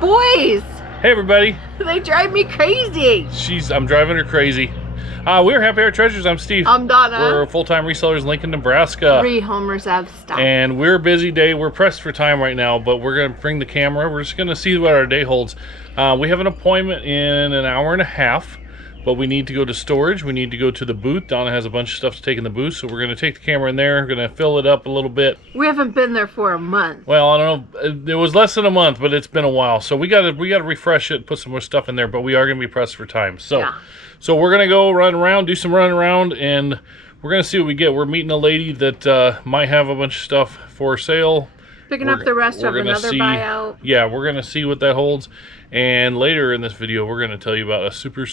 boys. Hey everybody. They drive me crazy. I'm driving her crazy. We're Happy Hour Treasures. I'm Steve. I'm Donna. We're full-time resellers in Lincoln, Nebraska. 3 homers of stuff. And we're a busy day. We're pressed for time right now, but we're going to bring the camera. We're just going to see what our day holds. We have an appointment in an hour and a half, but we need to go to storage. We need to go to the booth. Donna has a bunch of stuff to take in the booth, so we're going to take the camera in there. We're going to fill it up a little bit. We haven't been there for a month. Well, I don't know. It was less than a month, but it's been a while. So we got to refresh it, put some more stuff in there, but we are going to be pressed for time. So. Yeah. So we're going to go run around, do some running around, and we're going to see what we get. We're meeting a lady that might have a bunch of stuff for sale. Picking up the rest of another buyout. Yeah, we're going to see what that holds. And later in this video, we're going to tell you about a super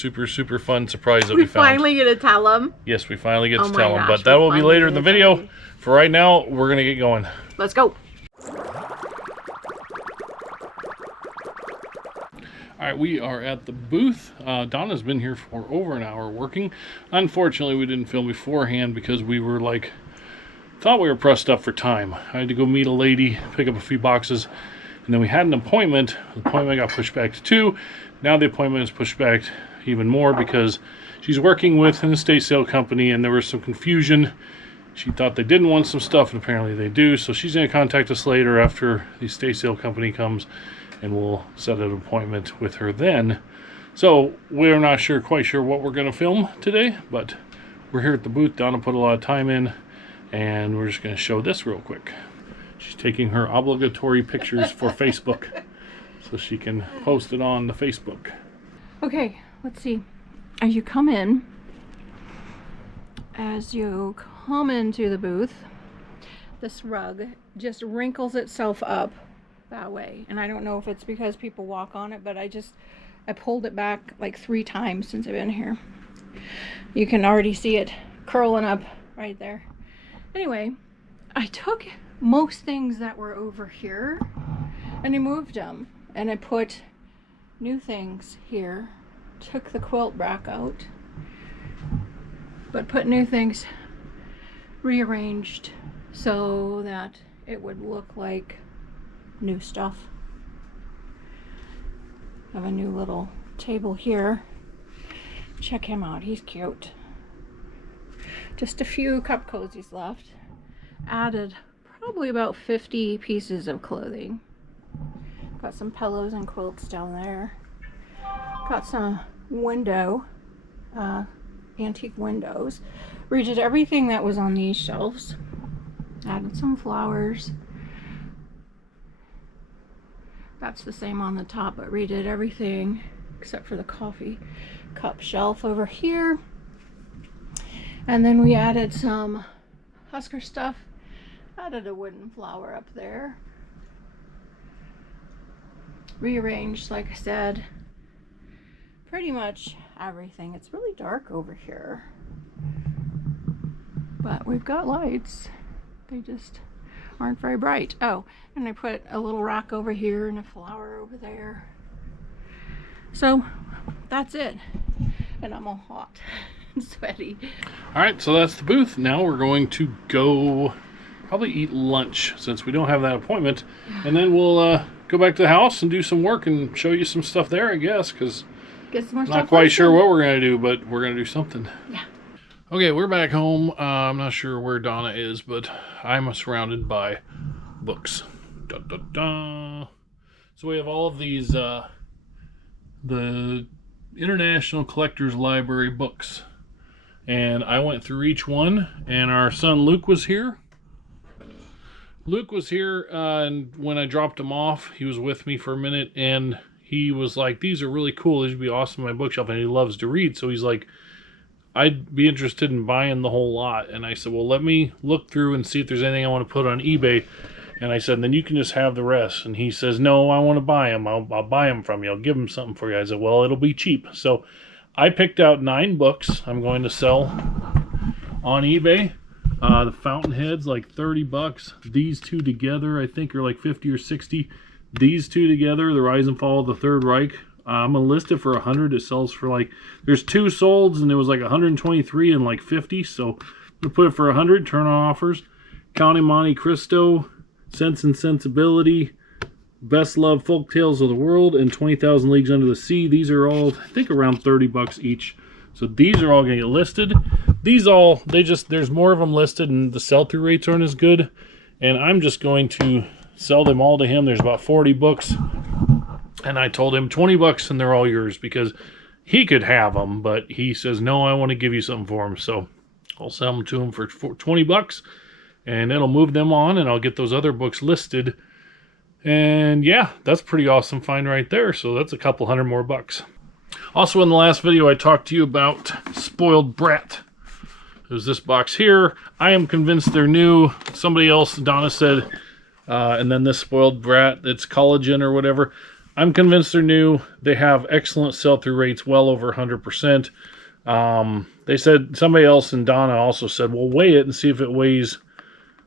fun surprise that we found. We finally get to tell them? Yes, we finally get to tell them. But that will be later in the video. For right now, we're going to get going. Let's go. All right, we are at the booth. Donna's been here for over an hour working. Unfortunately, we didn't film beforehand because we were thought we were pressed up for time. I had to go meet a lady, pick up a few boxes, and then we had an appointment. The appointment got pushed back to 2. Now the appointment is pushed back even more because she's working with an estate sale company and there was some confusion. She thought they didn't want some stuff and apparently they do. So she's going to contact us later after the estate sale company comes, and we'll set an appointment with her then. So we're not quite sure what we're going to film today, but we're here at the booth. Donna put a lot of time in, and we're just going to show this real quick. She's taking her obligatory pictures for Facebook so she can post it on the Facebook. Okay, let's see. As you come into the booth, this rug just wrinkles itself up that way, and I don't know if it's because people walk on it, but I pulled it back like 3 times since I've been here. You can already see it curling up right there. Anyway, I took most things that were over here and I moved them, and I put new things here. Took the quilt back out, but put new things, rearranged so that it would look like new stuff. I have a new little table here. Check him out, he's cute. Just a few cup cozies left. Added probably about 50 pieces of clothing. Got some pillows and quilts down there. Got some antique windows. Redid everything that was on these shelves. Added some flowers. That's the same on the top, but redid everything except for the coffee cup shelf over here. And then we added some Husker stuff. Added a wooden flower up there. Rearranged, like I said, pretty much everything. It's really dark over here, but we've got lights. They just aren't very bright. Oh, and I put a little rock over here and a flower over there. So that's it. And I'm all hot and sweaty. All right, so that's the booth. Now we're going to go probably eat lunch since we don't have that appointment. And then we'll go back to the house and do some work and show you some stuff there, I guess, because I'm not quite sure what we're going to do, but we're going to do something. Yeah. Okay, we're back home. I'm not sure where Donna is, but I'm surrounded by books. Da, da, da. So we have all of these, the International Collectors Library books. And I went through each one, and our son Luke was here. And when I dropped him off, he was with me for a minute, and he was like, these are really cool. These would be awesome on my bookshelf, and he loves to read. So he's like, I'd be interested in buying the whole lot. And I said, well, let me look through and see if there's anything I want to put on eBay. And I said, then you can just have the rest. And he says, no, I want to buy them. I'll buy them from you. I'll give them something for you. I said, well, it'll be cheap. So I picked out 9 books I'm going to sell on eBay. The Fountainhead's like $30. These 2 together, I think, are like 50 or 60. These 2 together, The Rise and Fall of the Third Reich, I'm gonna list it for 100. It sells for there's 2 solds and it was like 123 and like 50. So I'm gonna put it for 100. Turn on offers. Counting Monte Cristo, Sense and Sensibility, Best Loved Folk Tales of the World and 20,000 Leagues Under the Sea. These are all, I think, around 30 bucks each. So these are all going to get listed. These all, there's more of them listed and the sell-through rates aren't as good. And I'm just going to sell them all to him. There's about 40 books. And I told him 20 bucks and they're all yours, because he could have them, but he says, no, I want to give you something for them. So I'll sell them to him for 20 bucks and it'll move them on and I'll get those other books listed. And yeah, that's pretty awesome find right there. So that's a couple hundred more bucks. Also, in the last video, I talked to you about Spoiled Brat. There's this box here. I am convinced they're new. Somebody else, Donna said, and then this Spoiled Brat, it's collagen or whatever. I'm convinced they're new. They have excellent sell-through rates, well over 100%. They said, somebody else and Donna also said, well, weigh it and see if it weighs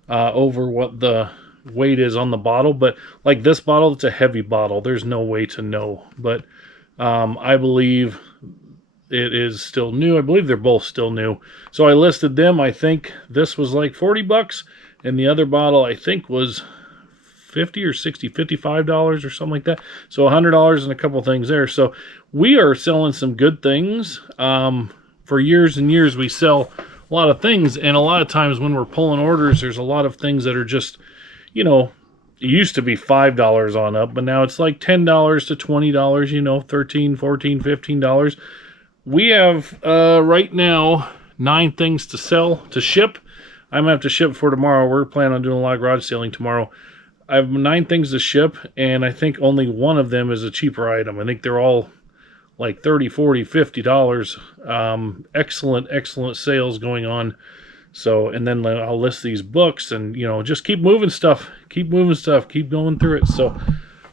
over what the weight is on the bottle. But like this bottle, it's a heavy bottle. There's no way to know. But I believe it is still new. I believe they're both still new. So I listed them. I think this was like 40 bucks. And the other bottle, I think, was 50 or 60, $55 or something like that. So $100 and a couple things there. So we are selling some good things. For years and years, we sell a lot of things. And a lot of times when we're pulling orders, there's a lot of things that are just, you know, it used to be $5 on up, but now it's like $10 to $20, you know, $13, $14, $15. We have, right now, 9 things to sell, to ship. I'm going to have to ship for tomorrow. We're planning on doing a lot of garage selling tomorrow. I have 9 things to ship, and I think only one of them is a cheaper item. I think they're all like $30, $40, $50. Excellent sales going on. So, and then I'll list these books and, you know, just keep moving stuff, keep going through it. So,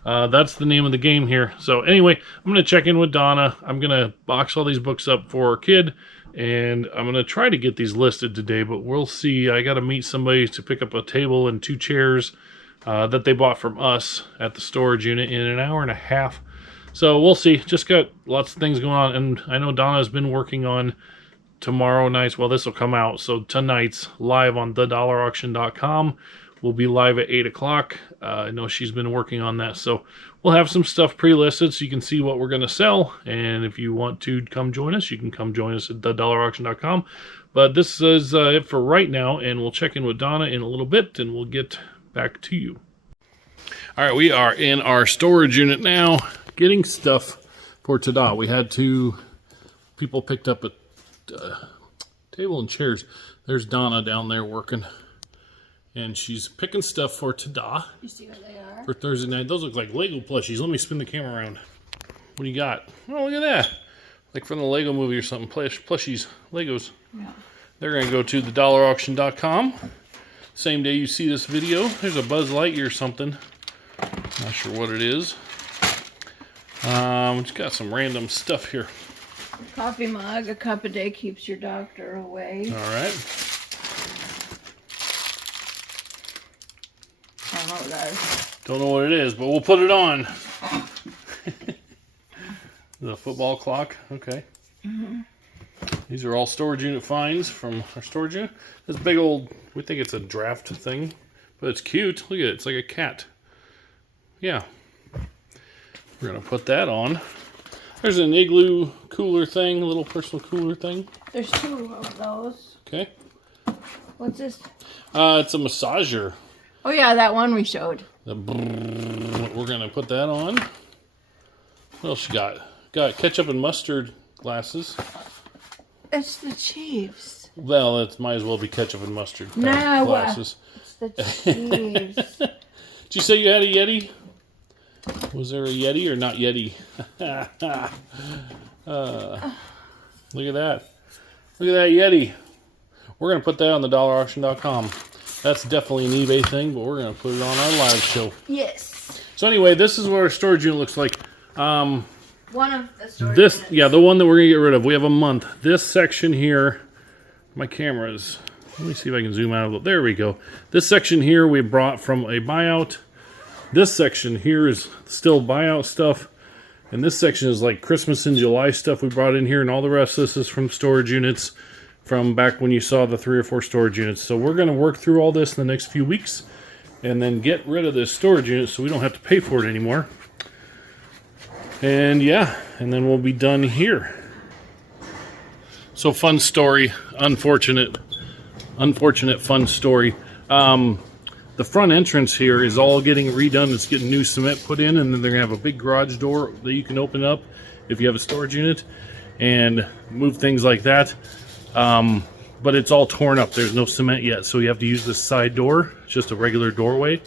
that's the name of the game here. So anyway, I'm going to check in with Donna. I'm going to box all these books up for our kid, and I'm going to try to get these listed today, but we'll see. I got to meet somebody to pick up a table and 2 chairs that they bought from us at the storage unit in an hour and a half. So we'll see. Just got lots of things going on, and I know Donna's been working on tomorrow night's, well, this will come out, so tonight's live on thedollarauction.com. We'll be live at 8 o'clock. I know she's been working on that, so we'll have some stuff pre-listed so you can see what we're going to sell. And if you want to come join us, you can come join us at thedollarauction.com. But this is it for right now, and we'll check in with Donna in a little bit, and we'll get back to you. All right, we are in our storage unit now, getting stuff for Tada. We had 2 people picked up a table and chairs. There's Donna down there working, and she's picking stuff for Tada. You see what they are? For Thursday night. Those look like Lego plushies. Let me spin the camera around. What do you got? Oh, look at that. Like from the Lego movie or something. Plushies. Legos. Yeah. They're going to go to thedollarauction.com. Same day you see this video. There's a Buzz Lightyear something. Not sure what it is. We've got some random stuff here. A coffee mug, a cup a day keeps your doctor away. All right. I don't know what that is. Don't know what it is, but we'll put it on. The football clock. Okay. Mm-hmm. These are all storage unit finds from our storage unit. This big old, we think it's a draft thing, but it's cute. Look at it. It's like a cat. Yeah. We're going to put that on. There's an igloo cooler thing, a little personal cooler thing. There's 2 of those. Okay. What's this? It's a massager. Oh yeah, that one we showed. We're going to put that on. What else you got? Got ketchup and mustard glasses. It's the Chiefs. Well, it might as well be ketchup and mustard glasses. It's the Chiefs. Did you say you had a Yeti? Was there a Yeti or not Yeti? Look at that. Look at that Yeti. We're going to put that on thedollarauction.com. That's definitely an eBay thing, but we're going to put it on our live show. Yes. So anyway, this is what our storage unit looks like. One of the storage units. Yeah, the one that we're going to get rid of. We have a month. This section here, my camera is, let me see if I can zoom out a little. There we go. This section here we brought from a buyout. This section here is still buyout stuff. And this section is like Christmas and July stuff we brought in here. And all the rest of this is from storage units from back when you saw the 3 or 4 storage units. So we're going to work through all this in the next few weeks. and then get rid of this storage unit so we don't have to pay for it anymore. And yeah, and then we'll be done here. So fun story, unfortunate fun story. The front entrance here is all getting redone. It's getting new cement put in, and then they're gonna have a big garage door that you can open up if you have a storage unit and move things like that. But it's all torn up. There's no cement yet, so you have to use this side door. It's just a regular doorway.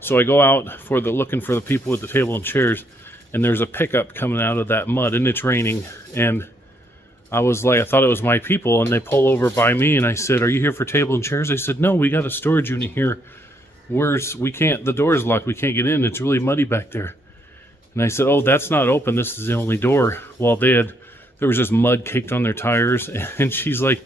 So I go out for looking for the people with the table and chairs, and there's a pickup coming out of that mud, and it's raining, and I was like, I thought it was my people, and they pull over by me, and I said, "Are you here for table and chairs?" They said, "No, we got a storage unit here. We can't, the door's locked, we can't get in, it's really muddy back there." And I said, "Oh, that's not open, this is the only door." Well, there was just mud caked on their tires, and she's like,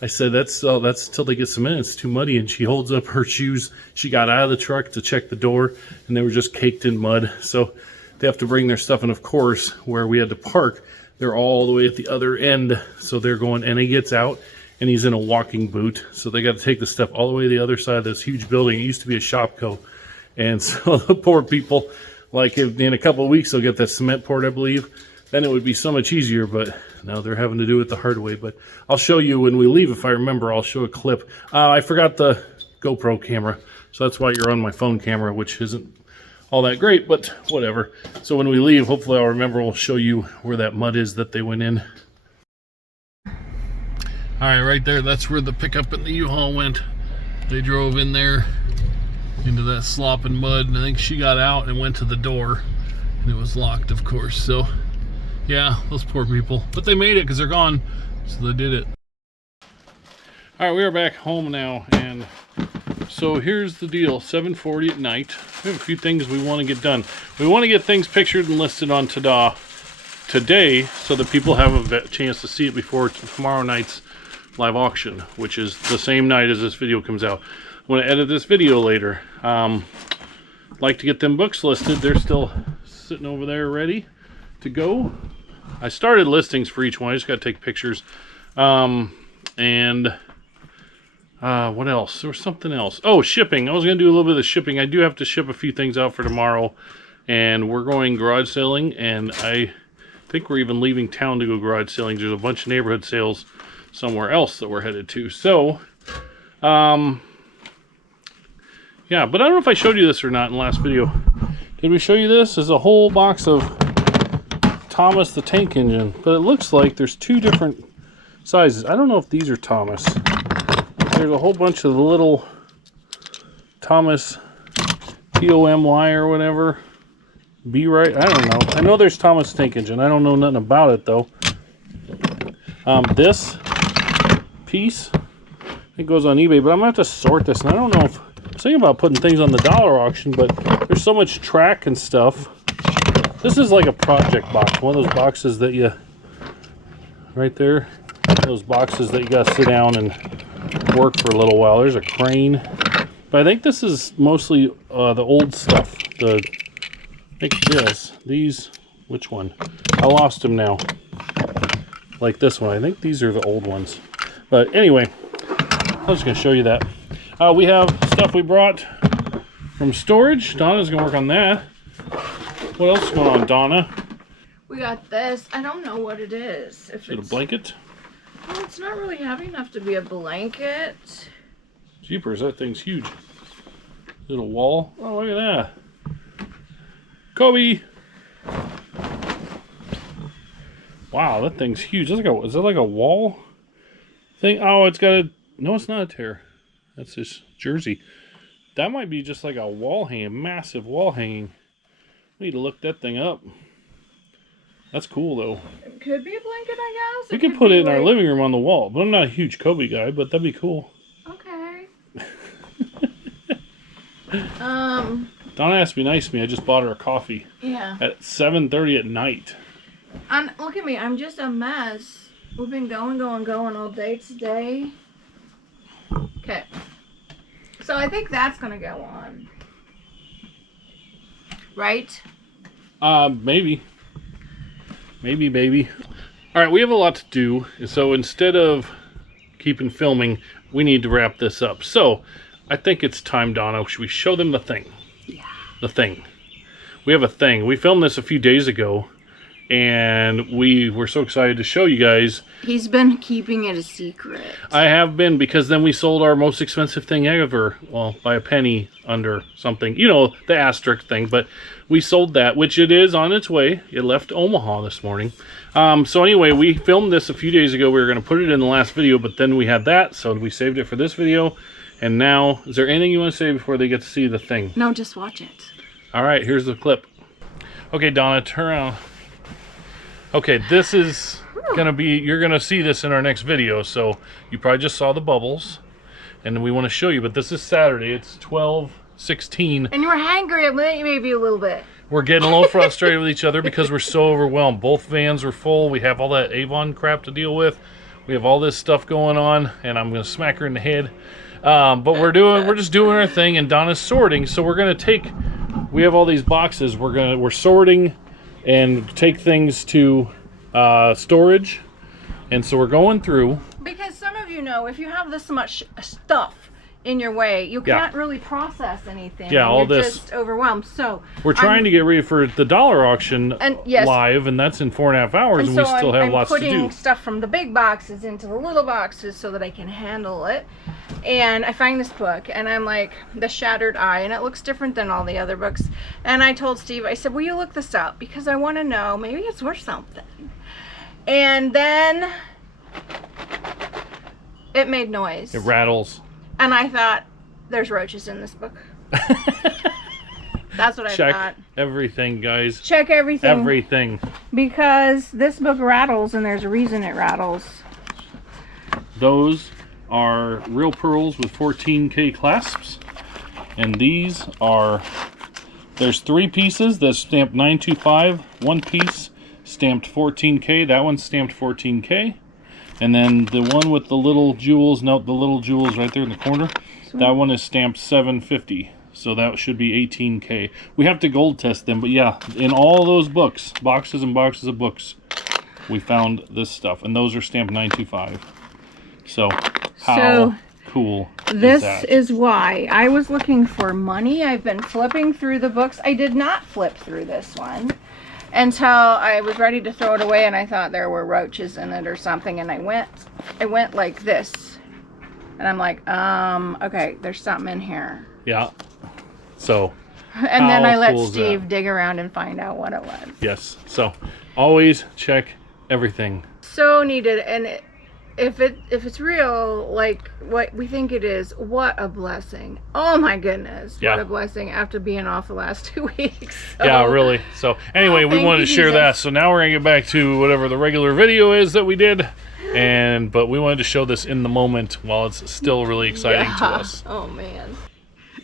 I said, that's until they get cement, it's too muddy. And she holds up her shoes. She got out of the truck to check the door, and they were just caked in mud. So they have to bring their stuff, and of course, where we had to park, they're all the way at the other end. So they're going, and he gets out, and he's in a walking boot. So they got to take the stuff all the way to the other side of this huge building. It used to be a Shopco. And so the poor people, like in a couple of weeks, they'll get that cement poured, I believe. Then it would be so much easier, but now they're having to do it the hard way. But I'll show you when we leave, if I remember, I'll show a clip. I forgot the GoPro camera, so that's why you're on my phone camera, which isn't all that great, but whatever. So when we leave, hopefully I'll remember, we'll show you where that mud is that they went in. All right, right there, that's where the pickup and the U-Haul went. They drove in there into that slop and mud, and I think she got out and went to the door, and it was locked, of course. So yeah, those poor people. But they made it because they're gone, so they did it. All right, we are back home now, and so here's the deal. 7:40 at night. We have a few things we want to get done. We want to get things pictured and listed on today so that people have a chance to see it before tomorrow night's live auction, which is the same night as this video comes out. I want to edit this video later. Like to get them books listed. They're still sitting over there ready to go. I started listings for each one. I just got to take pictures. What else? There was something else. Oh, shipping. I was going to do a little bit of shipping. I do have to ship a few things out for tomorrow, and we're going garage selling, and I think we're even leaving town to go garage selling. There's a bunch of neighborhood sales somewhere else that we're headed to. So, yeah, but I don't know if I showed you this or not in the last video. Did we show you this? There's a whole box of Thomas the Tank Engine, but it looks like there's two different sizes. I don't know if these are Thomas. There's a whole bunch of the little Thomas T-O-M-Y or whatever. B-right? I don't know. I know there's Thomas Tank Engine. I don't know nothing about it though. This piece, it goes on eBay, but I'm gonna have to sort this. And I don't know if I'm thinking about putting things on the dollar auction, but there's so much track and stuff. This is like a project box, one of those boxes that you, right there, those boxes that you gotta sit down and work for a little while. There's a crane, but I think this is mostly the old stuff. I think these, which one? I lost them now. Like this one, I think these are the old ones. But anyway, I'm just gonna show you that. We have stuff we brought from storage. Donna's gonna work on that. What else is going on, Donna? We got this. I don't know what it is. Is it a blanket? Well, it's not really heavy enough to be a blanket. Jeepers, that thing's huge. Is it a wall? Oh, look at that. Kobe! Wow, that thing's huge. Is that like a wall thing? Oh, it's got a... No, it's not a tear. That's his jersey. That might be just like a wall hanging, massive wall hanging. We need to look that thing up. That's cool, though. It could be a blanket, I guess. We could put it in our living room on the wall, but I'm not a huge Kobe guy, but that'd be cool. Okay. Donna has to be nice to me. I just bought her a coffee. Yeah. At 7:30 at night. Look at me. I'm just a mess. We've been going all day today. Okay. So I think that's going to go on. Right? Maybe. Maybe, baby. All right, we have a lot to do. So instead of keeping filming, we need to wrap this up. So I think it's time, Donna. Should we show them the thing? Yeah. The thing. We have a thing. We filmed this a few days ago, and we were so excited to show you guys. He's been keeping it a secret. I have been, because then we sold our most expensive thing ever. Well, by a penny under something. You know, the asterisk thing. But we sold that, which it is on its way. It left Omaha this morning. So anyway, we filmed this a few days ago. We were going to put it in the last video, but then we had that, so we saved it for this video. And now, is there anything you want to say before they get to see the thing? No, just watch it. All right, here's the clip. Okay, Donna, turn around. Okay, this is gonna be, you're gonna see this in our next video, so you probably just saw the bubbles, and we want to show you, but this is Saturday, it's 12/16. And you were hangry maybe a little bit. We're getting a little frustrated with each other because we're so overwhelmed. Both vans are full, we have all that Avon crap to deal with, we have all this stuff going on, and I'm gonna smack her in the head. But we're just doing our thing, and Donna's sorting, so we're gonna take, we have all these boxes, we're sorting and take things to storage, and so we're going through. Because some of you know, if you have this much stuff in your way, you can't really process anything. Yeah, all you're this. just overwhelmed. So We're trying to get ready for the dollar auction yes. live, and that's in 4.5 hours, and we still have lots to do. I'm putting stuff from the big boxes into the little boxes so that I can handle it. And I find this book, and I'm like, The Shattered Eye, and it looks different than all the other books. And I told Steve, I said, will you look this up? Because I want to know, maybe it's worth something. And then it made noise. It rattles. And I thought, there's roaches in this book. That's what I thought. Check everything, guys. Check everything. Everything. Because this book rattles, and there's a reason it rattles. Those are real pearls with 14K clasps, and these are, there's 3 pieces that's stamped 925, 1 piece stamped 14K, that one's stamped 14K, and then the one with the little jewels, note the little jewels right there in the corner, that one is stamped 750, so that should be 18K. We have to gold test them, but yeah, in all those books, boxes and boxes of books, we found this stuff, and those are stamped 925. So how cool this is that? Is why I was looking for money. I've been flipping through the books. I did not flip through this one until I was ready to throw it away, and I thought there were roaches in it or something, and I went like this, and I'm like, okay, there's something in here. Yeah. So and then I let Steve dig around and find out what it was. Yes. So always check everything. So needed. And if it's real, like what we think it is, what a blessing. Oh my goodness. Yeah. What a blessing after being off the last 2 weeks. So, yeah, really. So anyway, we wanted to share that. So now we're gonna get back to whatever the regular video is that we did. But we wanted to show this in the moment while it's still really exciting to us. Oh man.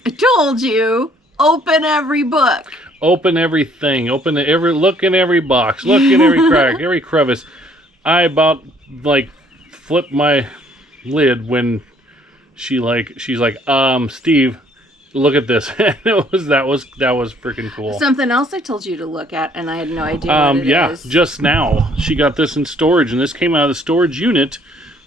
I told you, open every book. Open everything. Look in every box. Look in every crack, every crevice. I about like flipped my lid when she's like, Steve, look at this. And that was freaking cool. Something else I told you to look at, and I had no idea what it is. Just now she got this in storage, and this came out of the storage unit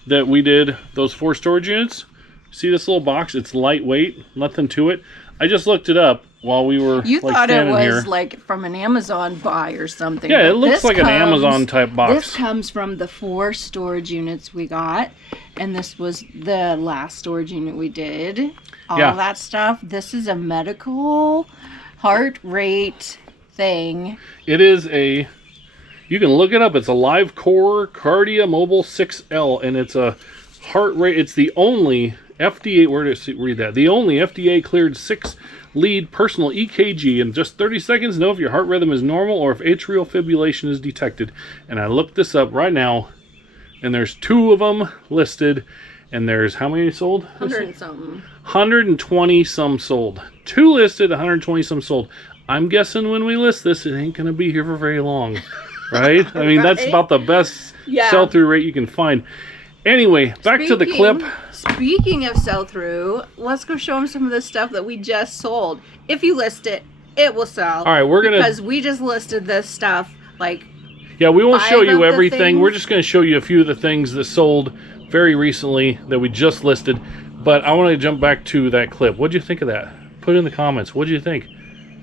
that we did, those 4 storage units. See this little box? It's lightweight, nothing to it. I just looked it up while we were thought it was here. Like from an Amazon buy or something. Yeah, it looks like an Amazon type box. This comes from the 4 storage units we got, and this was the last storage unit we did. All that stuff. This is a medical heart rate thing. It is a, you can look it up. It's a Live Core Cardia Mobile 6L, and it's a heart rate. It's the only FDA, where did I read that? The only FDA cleared 6-lead personal EKG in just 30 seconds. Know if your heart rhythm is normal or if atrial fibrillation is detected. And I looked this up right now, and there's 2 of them listed, and there's how many sold? 100 and something. 120 some sold. 2 listed, 120 some sold. I'm guessing when we list this, it ain't gonna be here for very long, right? I mean, that's about the best sell-through rate you can find. Anyway, back to the clip. Speaking of sell-through, let's go show them some of the stuff that we just sold. If you list it, it will sell. All right, we're gonna, because we just listed this stuff like. Yeah, we won't show you everything. We're just gonna show you a few of the things that sold very recently that we just listed. But I want to jump back to that clip. What'd you think of that? Put it in the comments. What'd you think?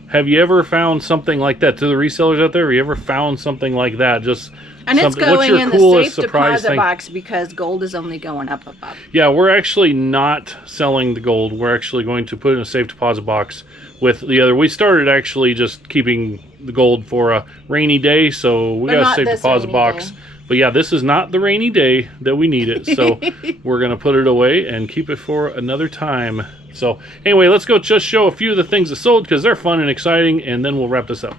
Have you ever found something like that? To the resellers out there, have you ever found something like that? Just and it's something. What's going your in coolest the safe surprise deposit thing? box because gold is only going up. Yeah, we're actually not selling the gold. We're actually going to put it in a safe deposit box with the other. We started actually just keeping the gold for a rainy day, so we got a safe deposit box. But yeah, this is not the rainy day that we need it, so we're going to put it away and keep it for another time. So anyway, let's go just show a few of the things that sold because they're fun and exciting, and then we'll wrap this up.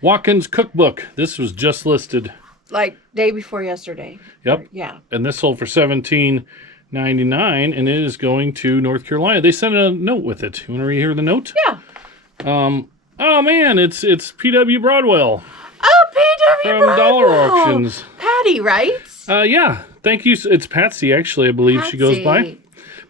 Watkins Cookbook. This was just listed. Like day before yesterday. Yep. Yeah. And this sold for $17.99, and it is going to North Carolina. They sent a note with it. You want to rehear the note? Yeah. Oh man, it's PW Broadwell. Oh, PW From Dollar Auctions. Patty, right? Yeah. Thank you. It's Patsy, actually, I believe she goes by.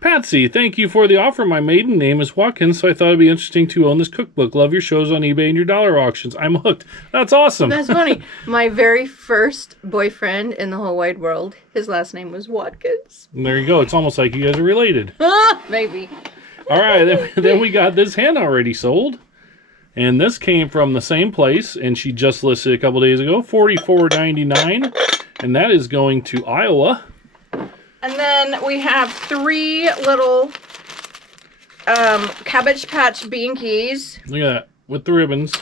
Patsy, thank you for the offer. My maiden name is Watkins, so I thought it'd be interesting to own this cookbook. Love your shows on eBay and your dollar auctions. I'm hooked. That's awesome. That's funny. My very first boyfriend in the whole wide world, his last name was Watkins. And there you go. It's almost like you guys are related. Maybe. All right, then we got this hen already sold. And this came from the same place, and she just listed a couple days ago, $44.99, and that is going to Iowa. And then we have 3 little Cabbage Patch Binkies. Look at that, with the ribbons.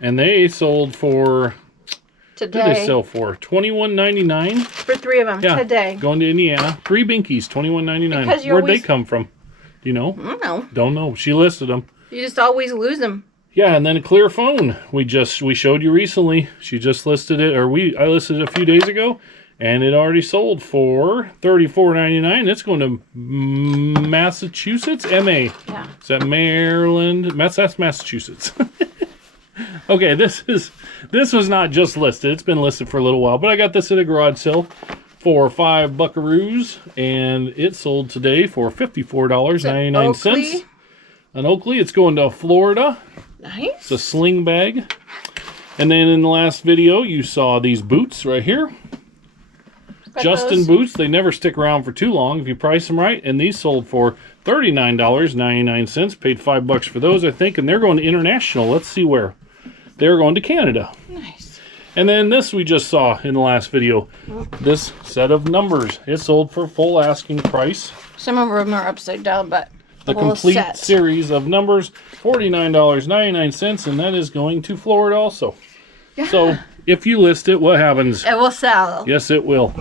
And they sold for, today. What did they sell for? $21.99? For 3 of them today. Going to Indiana. 3 Binkies, $21.99. Where'd they come from? Do you know? I don't know. Don't know. She listed them. You just always lose them. Yeah, and then a clear phone. We showed you recently. She just listed it, or I listed it a few days ago, and it already sold for $34.99. It's going to Massachusetts, MA. Yeah. Is that Maryland? That's Massachusetts. Okay, this was not just listed. It's been listed for a little while, but I got this at a garage sale for $5 buckaroos, and it sold today for $54.99. An Oakley. It's going to Florida. Nice. It's a sling bag. And then in the last video, you saw these boots right here. Justin boots. They never stick around for too long if you price them right. And these sold for $39.99. Paid $5 for those, I think. And they're going to international. Let's see where. They're going to Canada. Nice. And then this we just saw in the last video. This set of numbers. It sold for full asking price. Some of them are upside down, but the complete series of numbers, $49.99, and that is going to Florida also. Yeah. So if you list it, what happens? It will sell. Yes, it will.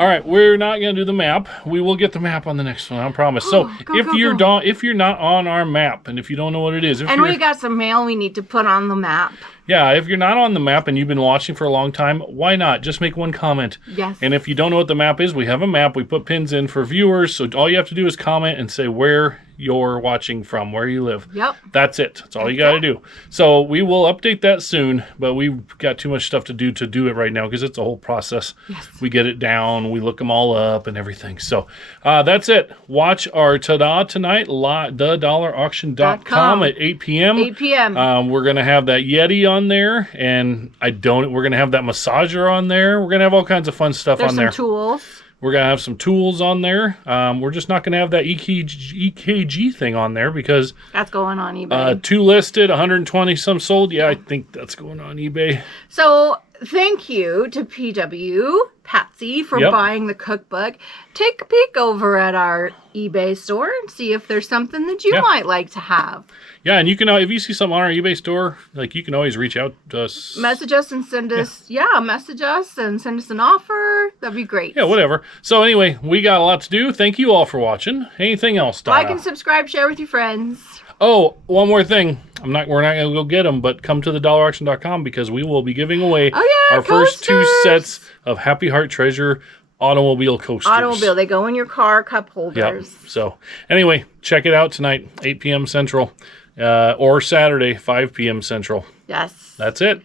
All right, we're not going to do the map. We will get the map on the next one, I promise. So if you're not on our map, and if you don't know what it is, and we got some mail we need to put on the map. Yeah, if you're not on the map and you've been watching for a long time, why not? Just make one comment. Yes. And if you don't know what the map is, we have a map. We put pins in for viewers. So all you have to do is comment and say where you're watching from, where you live. Yep. That's it. That's all you got to do. So we will update that soon, but we've got too much stuff to do it right now because it's a whole process. Yes. We get it down. We look them all up and everything. So that's it. Watch our ta-da tonight, thedollarauction.com at 8 p.m. 8 p.m. We're going to have that Yeti on there, and we're going to have that massager on there. We're going to have all kinds of fun stuff on there. There's some tools. We're going to have some tools on there. We're just not going to have that EKG thing on there because that's going on eBay. 2 listed, 120 some sold. Yeah, I think that's going on eBay. So thank you to PW Patsy for buying the cookbook. Take a peek over at our eBay store and see if there's something that you might like to have. Yeah, and you can, if you see something on our eBay store, like, you can always reach out to us. Message us and send us, message us and send us an offer. That'd be great. Yeah, whatever. So anyway, we got a lot to do. Thank you all for watching. Anything else, Donna? Like and subscribe, share with your friends. Oh, one more thing. We're not going to go get them, but come to thedollarauction.com because we will be giving away our first 2 sets of Happy Heart Treasure automobile coasters. They go in your car, cup holders. Yep. So anyway, check it out tonight, 8 p.m. Central, or Saturday, 5 p.m. Central. Yes. That's it.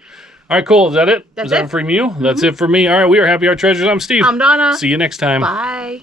All right, cool. Is that it? That's Is that it for you? That's it for me. All right, we are Happy Heart Treasures. I'm Steve. I'm Donna. See you next time. Bye.